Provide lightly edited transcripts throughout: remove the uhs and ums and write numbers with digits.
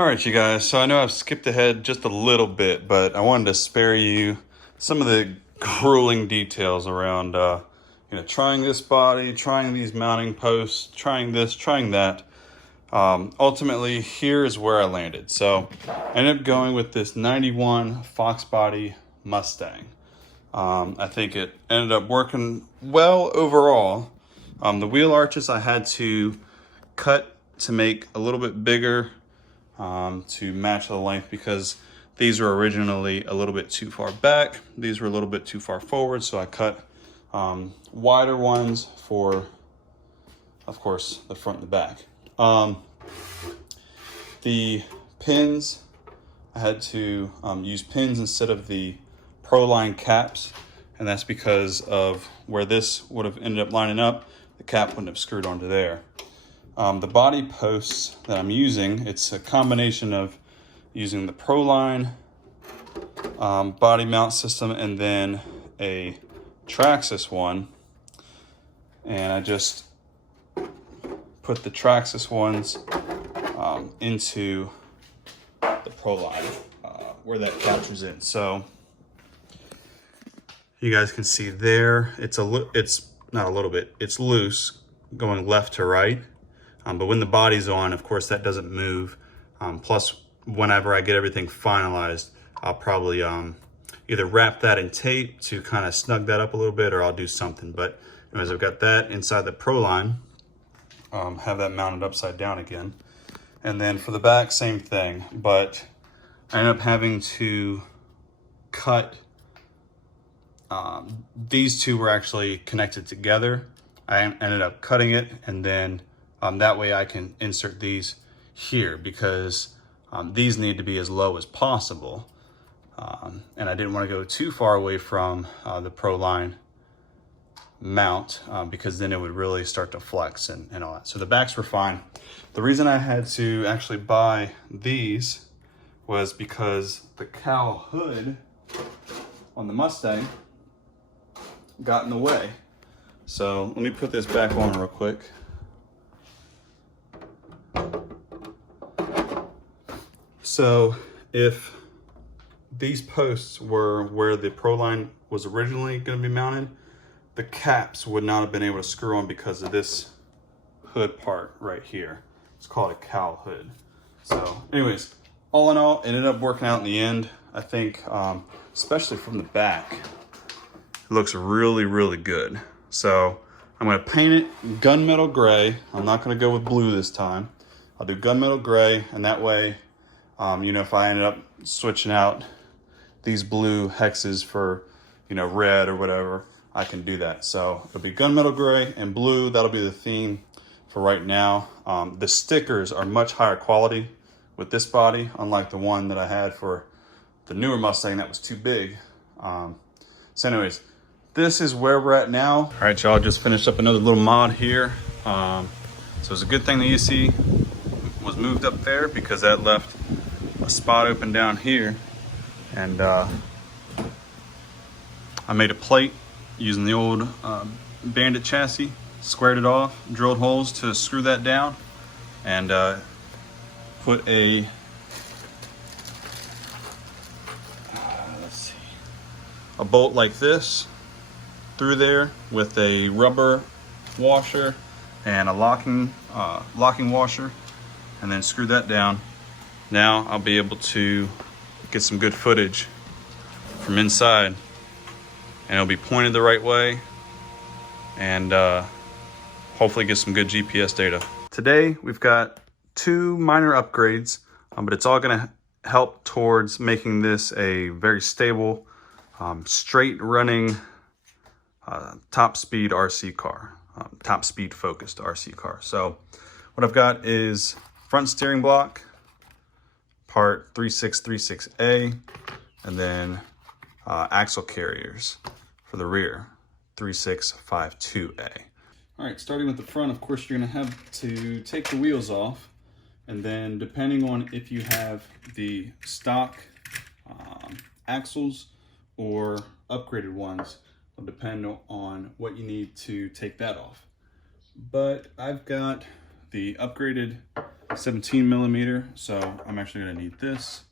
All right, you guys, so I know I've skipped ahead just a little bit, but I wanted to spare you some of the grueling details around, trying this body, trying these mounting posts, trying this, trying that. Ultimately, here is where I landed. So I ended up going with this 91 Fox Body Mustang. I think it ended up working well overall. The wheel arches I had to cut to make a little bit bigger to match the length because these were originally a little bit too far back. These were a little bit too far forward, so I cut wider ones for, of course, the front and the back. The pins, I had to use pins instead of the Proline caps, and that's because of where this would have ended up lining up, the cap wouldn't have screwed onto there. The body posts that I'm using, it's a combination of using the Proline body mount system and then a Traxxas one. And I just put the Traxxas ones into the Proline where that captures in. So you guys can see there, it's not a little bit, it's loose going left to right. But when the body's on, of course, that doesn't move. Plus, whenever I get everything finalized, I'll probably either wrap that in tape to kind of snug that up a little bit, or I'll do something. But anyways, I've got that inside the Proline, have that mounted upside down again. And then for the back, same thing. But I ended up having to cut, these two were actually connected together. I ended up cutting it, and then that way I can insert these here because these need to be as low as possible. And I didn't want to go too far away from the Proline mount because then it would really start to flex and all that. So the backs were fine. The reason I had to actually buy these was because the cowl hood on the Mustang got in the way. So let me put this back on real quick. So if these posts were where the Proline was originally going to be mounted, the caps would not have been able to screw on because of this hood part right here. It's called a cowl hood. So anyways, all in all, it ended up working out in the end. I think, especially from the back, it looks really, really good. So I'm going to paint it gunmetal gray. I'm not going to go with blue this time. I'll do gunmetal gray, and that way, if I ended up switching out these blue hexes for, red or whatever, I can do that. So it'll be gunmetal gray and blue. That'll be the theme for right now. The stickers are much higher quality with this body, unlike the one that I had for the newer Mustang that was too big. So anyways, this is where we're at now. All right, y'all, just finished up another little mod here. So it's a good thing the EC was moved up there because that left a spot open down here. And I made a plate using the old Bandit chassis, squared it off, drilled holes to screw that down, and put a, a bolt like this through there with a rubber washer and a locking washer, and then screw that down. Now I'll be able to get some good footage from inside, and it'll be pointed the right way, and hopefully get some good GPS data. Today we've got two minor upgrades, but it's all gonna help towards making this a very stable, straight running, top speed RC car, top speed focused RC car. So what I've got is front steering block, part 3636A, and then axle carriers for the rear, 3652A. All right, starting with the front, of course, you're gonna have to take the wheels off, and then depending on if you have the stock axles or upgraded ones, will depend on what you need to take that off. But I've got the upgraded 17 millimeter. So I'm actually gonna need this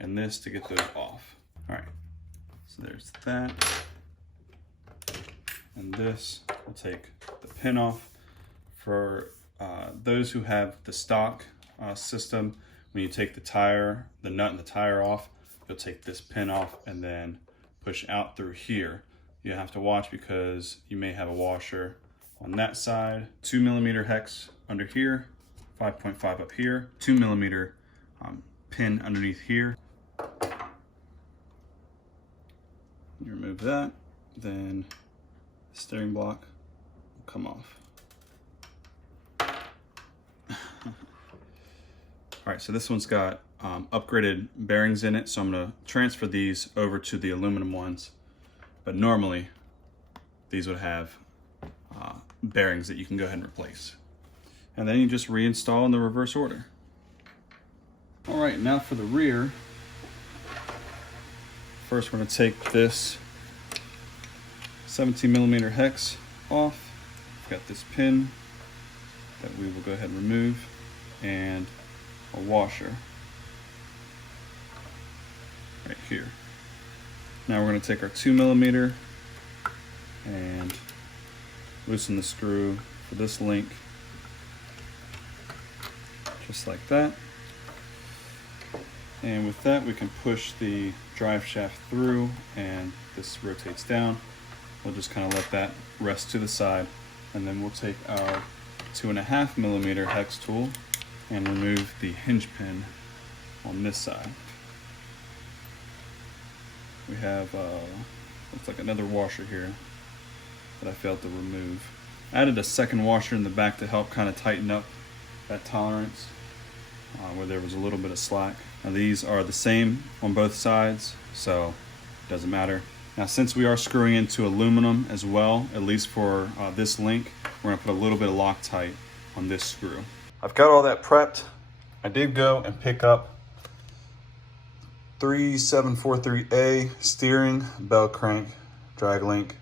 and this to get those off. All right, so there's that. And this, we'll take the pin off. For those who have the stock system, when you take the nut and the tire off, you'll take this pin off and then push out through here. You have to watch because you may have a washer on that side. 2 millimeter hex under here, 5.5 up here, 2 millimeter pin underneath here. You remove that, then the steering block will come off. All right, so this one's got upgraded bearings in it, so I'm gonna transfer these over to the aluminum ones. But normally, these would have bearings that you can go ahead and replace. And then you just reinstall in the reverse order. All right, now for the rear. First, we're gonna take this 17 millimeter hex off. We've got this pin that we will go ahead and remove, and a washer right here. Now we're going to take our 2 millimeter and loosen the screw for this link, just like that. And with that, we can push the drive shaft through, and this rotates down. We'll just kind of let that rest to the side, and then we'll take our 2.5 millimeter hex tool and remove the hinge pin on this side. We have looks like another washer here that I failed to remove. I added a second washer in the back to help kind of tighten up that tolerance where there was a little bit of slack. Now these are the same on both sides, so it doesn't matter. Now since we are screwing into aluminum as well, at least for this link, we're gonna put a little bit of Loctite on this screw. I've got all that prepped. I did go and pick up 3743A steering, bell crank, drag link,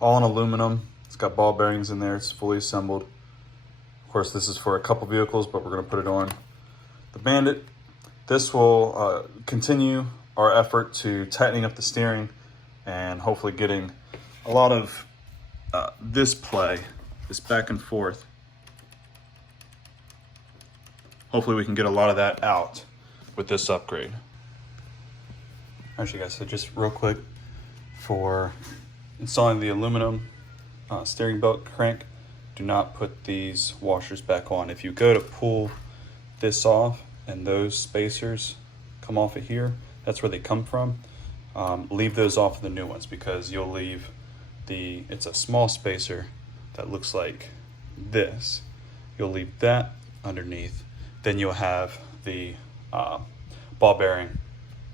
all in aluminum. It's got ball bearings in there, it's fully assembled. Of course, this is for a couple vehicles, but we're gonna put it on the Bandit. This will continue our effort to tightening up the steering and hopefully getting a lot of this play, this back and forth. Hopefully we can get a lot of that out with this upgrade. Actually guys, so just real quick, for installing the aluminum steering belt crank, do not put these washers back on. If you go to pull this off and those spacers come off of here, that's where they come from. Leave those off of the new ones, because you'll leave it's a small spacer that looks like this. You'll leave that underneath. Then you'll have the ball bearing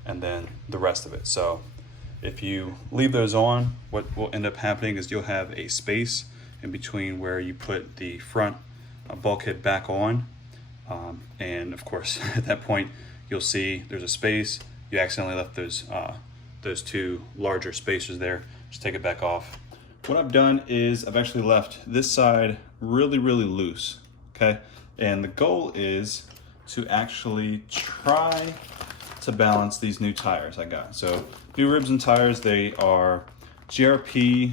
and then the rest of it. So if you leave those on, what will end up happening is you'll have a space in between where you put the front bulkhead back on. And of course, at that point, you'll see there's a space. You accidentally left those two larger spacers there. Just take it back off. What I've done is I've actually left this side really, really loose, okay? And the goal is to actually try to balance these new tires I got. So new ribs and tires, they are GRP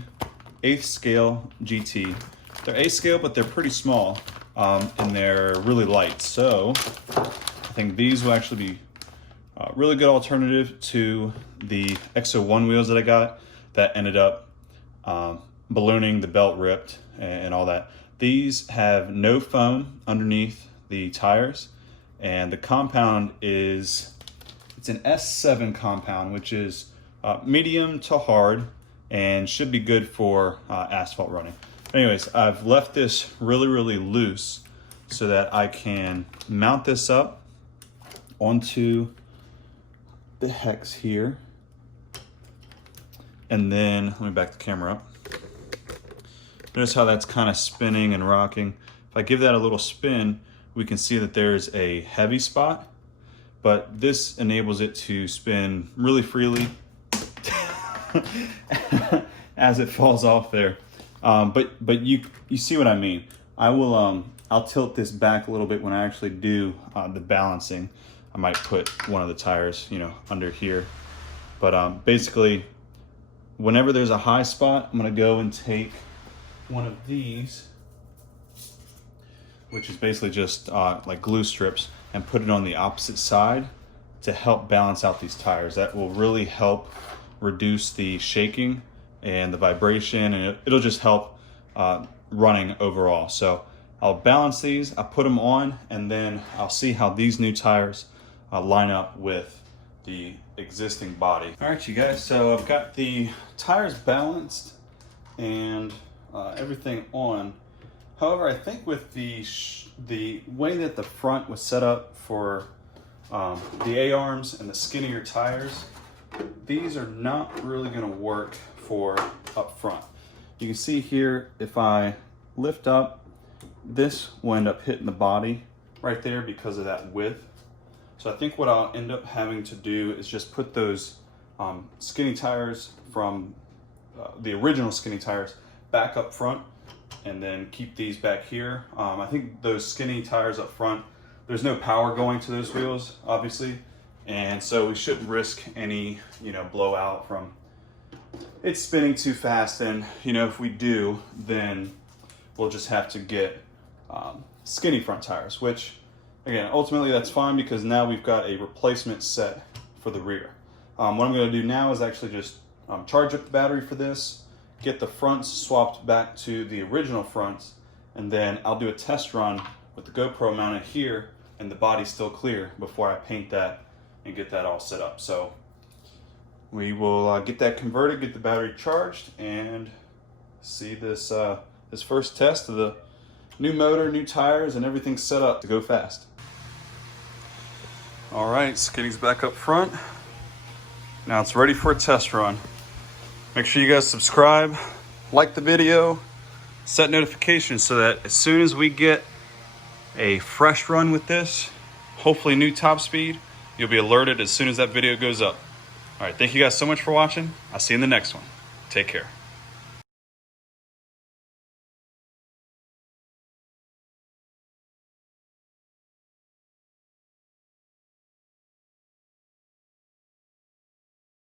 8th scale GT. They're 8th scale, but they're pretty small and they're really light. So I think these will actually be a really good alternative to the XO1 wheels that I got that ended up ballooning, the belt ripped and all that. These have no foam underneath the tires, and the compound it's an S7 compound, which is medium to hard and should be good for asphalt running. Anyways, I've left this really, really loose so that I can mount this up onto the hex here. And then, let me back the camera up. Notice how that's kind of spinning and rocking. If I give that a little spin, we can see that there's a heavy spot, but this enables it to spin really freely as it falls off there. But you see what I mean. I will I'll tilt this back a little bit when I actually do the balancing. I might put one of the tires, you know, under here. But basically, whenever there's a high spot, I'm gonna go and take one of these, which is basically just like glue strips, and put it on the opposite side to help balance out these tires. That will really help reduce the shaking and the vibration, and it'll just help running overall. So I'll balance these, I'll put them on, and then I'll see how these new tires line up with the existing body. All right, you guys, so I've got the tires balanced and everything on. However, I think with the way that the front was set up for the A-arms and the skinnier tires, these are not really gonna work for up front. You can see here, if I lift up, this will end up hitting the body right there because of that width. So I think what I'll end up having to do is just put those skinny tires from the original skinny tires back up front, and then keep these back here. I think those skinny tires up front, there's no power going to those wheels, obviously, and so we shouldn't risk any, you know, blowout from it spinning too fast. And you know, if we do, then we'll just have to get skinny front tires, which again, ultimately that's fine because now we've got a replacement set for the rear. What I'm going to do now is actually just charge up the battery for this, get the fronts swapped back to the original fronts, and then I'll do a test run with the GoPro mounted here and the body's still clear before I paint that and get that all set up. So we will get that converted, get the battery charged, and see this this first test of the new motor, new tires, and everything set up to go fast. All right, Skinny's back up front. Now it's ready for a test run. Make sure you guys subscribe, like the video, set notifications so that as soon as we get a fresh run with this, hopefully new top speed, you'll be alerted as soon as that video goes up. All right, thank you guys so much for watching. I'll see you in the next one. Take care.